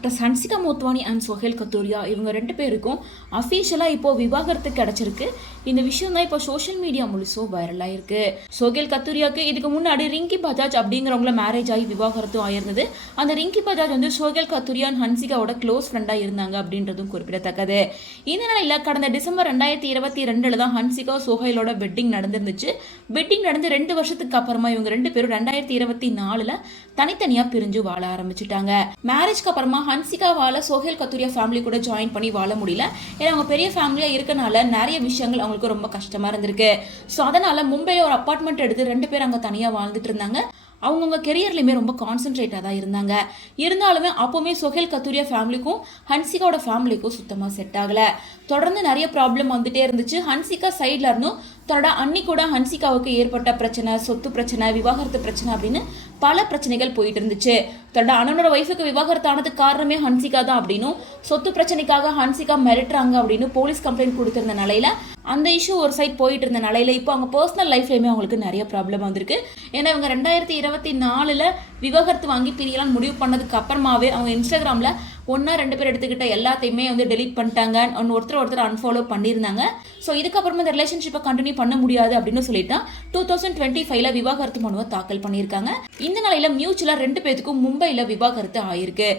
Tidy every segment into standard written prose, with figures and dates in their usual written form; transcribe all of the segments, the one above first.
Actress Hansika Motwani and Sohail கத்தூரியா இவங்க 2 பேருக்கும் அஃபீஷியலாக இப்போ விவாகரத்து கிடைச்சிருக்கு. இந்த விஷயம் தான் இப்போ சோஷியல் மீடியா முழுசும் வைரலாக இருக்கு. சோஹேல் கத்தூரியாவுக்கு இதுக்கு முன்னாடி ரிங்கி பஜாஜ் அப்படிங்கிறவங்கள மேரேஜ் ஆகி விவாகரத்தும் ஆயிருந்தது. அந்த ரிங்கி பஜாஜ் வந்து சோஹேல் கத்தூரியா அண்ட் ஹன்சிகாவோட க்ளோஸ் ஃப்ரெண்டாக இருந்தாங்க அப்படின்றதும் குறிப்பிடத்தக்கது. இந்த நிலையில் கடந்த டிசம்பர் 2022 தான் ஹன்சிகா சோஹேலோட வெட்டிங் நடந்துருந்துச்சு. வெட்டிங் நடந்து 2 வருஷத்துக்கு அப்புறமா இவங்க 2 பேரும் 2024 தனித்தனியாக பிரிஞ்சு வாழ ஆரம்பிச்சுட்டாங்க. மேரேஜ்க்கு அப்புறமா ஹன்சிகாவால சோஹேல் கத்தூரியா ஃபேமிலி கூட ஜாயின் பண்ணி வாழ முடியல. ஏன்னா அவங்க பெரிய ஃபேமிலியா இருக்கனால நிறைய விஷயங்கள் அவங்களுக்கு ரொம்ப கஷ்டமா இருந்திருக்கு. ஸோ அதனால மும்பையில் ஒரு அப்பார்ட்மெண்ட் எடுத்து 2 பேர் அங்கே தனியாக வாழ்ந்துட்டு இருந்தாங்க. அவங்கவுங்க கெரியர்லையுமே ரொம்ப கான்சென்ட்ரேட்டாக தான் இருந்தாங்க. இருந்தாலுமே அப்போவுமே சோஹேல் கத்தூரியா ஃபேமிலிக்கும் ஹன்சிகாவோட ஃபேமிலிக்கும் சுத்தமாக செட் ஆகலை. தொடர்ந்து நிறைய ப்ராப்ளம் வந்துட்டே இருந்துச்சு. ஹன்சிகா சைடில் இருந்தும் தன்னோட அன்னி கூட ஹன்சிகாவுக்கு ஏற்பட்ட பிரச்சனை, சொத்து பிரச்சனை, விவாகரத்து பிரச்சனை அப்படின்னு பல பிரச்சனைகள் போயிட்டு இருந்துச்சு. தன்னோட அண்ணனோட ஒய்ஃபுக்கு விவாகரத்து ஆனதுக்கு காரணமே ஹன்சிகா தான் அப்படின்னும், சொத்து பிரச்சனைக்காக ஹன்சிகா மிரட்டுறாங்க அப்படின்னு போலீஸ் கம்ப்ளைண்ட் கொடுத்திருந்த நிலையில அந்த இஷ்யூ ஒரு சைட் போயிட்டு இருந்த நிலையில இப்போ அவங்க பர்சனல் லைஃப்லையுமே அவங்களுக்கு நிறைய ப்ராப்ளம் வந்திருக்கு. ஏன்னா இவங்க 2024 விவாகரத்து வாங்கி பிரியலான்னு முடிவு பண்ணதுக்கு அப்புறமாவே அவங்க இன்ஸ்டாகிராமில் 1-2 பேர் எடுத்துக்கிட்ட எல்லாத்தையுமே வந்து டெலீட் பண்ணிட்டாங்க. ஒருத்தர் அன்ஃபாலோ பண்ணியிருந்தாங்க. ஸோ இதுக்கப்புறமா இந்த ரிலேஷன்ஷிப்பை கண்டினியூ பண்ண முடியாது அப்படின்னு சொல்லிட்டு 2025 விவாகரத்து மனுவை தாக்கல் பண்ணியிருக்காங்க. இந்த நிலையில மியூச்சுவலாக 2 பேத்துக்கும் மும்பையில் விவாகரத்து ஆயிருக்கு.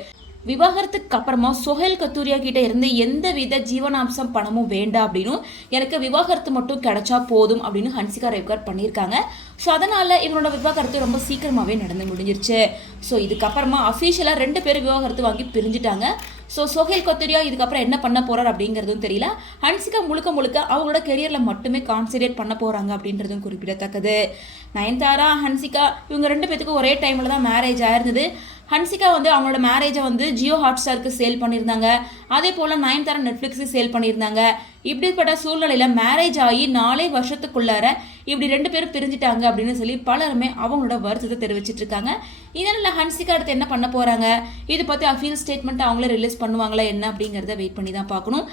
விவாகரத்துக்கு அப்புறமா சோஹேல் கத்தூரியா கிட்ட இருந்து எந்த வித ஜீவனாம்சம் பணமும் வேண்டாம் அப்படின்னும், எனக்கு விவாகரத்து மட்டும் கிடைச்சா போதும் அப்படின்னு ஹன்சிகா ரெக்கார்ட் பண்ணியிருக்காங்க. ஸோ அதனால இவனோட விவாகரத்து ரொம்ப சீக்கிரமாகவே நடந்து முடிஞ்சிருச்சு. ஸோ இதுக்கப்புறமா அஃபீஷியலாக 2 பேர் விவாகரத்து வாங்கி பிரிஞ்சுட்டாங்க. ஸோ சோஹேல் கத்தூரியா இதுக்கப்புறம் என்ன பண்ண போறார் அப்படிங்கிறதும் தெரியல. ஹன்சிகா முழுக்க அவங்களோட கெரியரில் மட்டுமே கான்சன்ட்ரேட் பண்ண போகிறாங்க அப்படின்றதும் குறிப்பிடத்தக்கது. நயன்தாரா, ஹன்சிகா இவங்க 2 பேத்துக்கும் ஒரே டைமில் தான் மேரேஜ் ஆயிருந்தது. ஹன்சிகா வந்து அவங்களோட மேரேஜை வந்து ஜியோ ஹாட்ஸ்டாருக்கு சேல் பண்ணியிருந்தாங்க. அதே போல் நயன்தாரா நெட்ஃப்ளிக்ஸுக்கு சேல் பண்ணியிருந்தாங்க. இப்படிப்பட்ட சூழ்நிலையில் மேரேஜ் ஆகி 4 வருஷத்துக்குள்ளார இப்படி 2 பேரும் பிரிஞ்சுட்டாங்க அப்படின்னு சொல்லி பலருமே அவங்களோட வருத்தத்தை தெரிவிச்சிட்டு இருக்காங்க. இதனால் ஹன்சிகா அடுத்து என்ன பண்ண போகிறாங்க, இதை பற்றி அஃபீல் ஸ்டேட்மெண்ட் அவங்களே ரிலீஸ் பண்ணுவாங்களா என்ன அப்படிங்கிறத வெயிட் பண்ணி தான் பார்க்கணும்.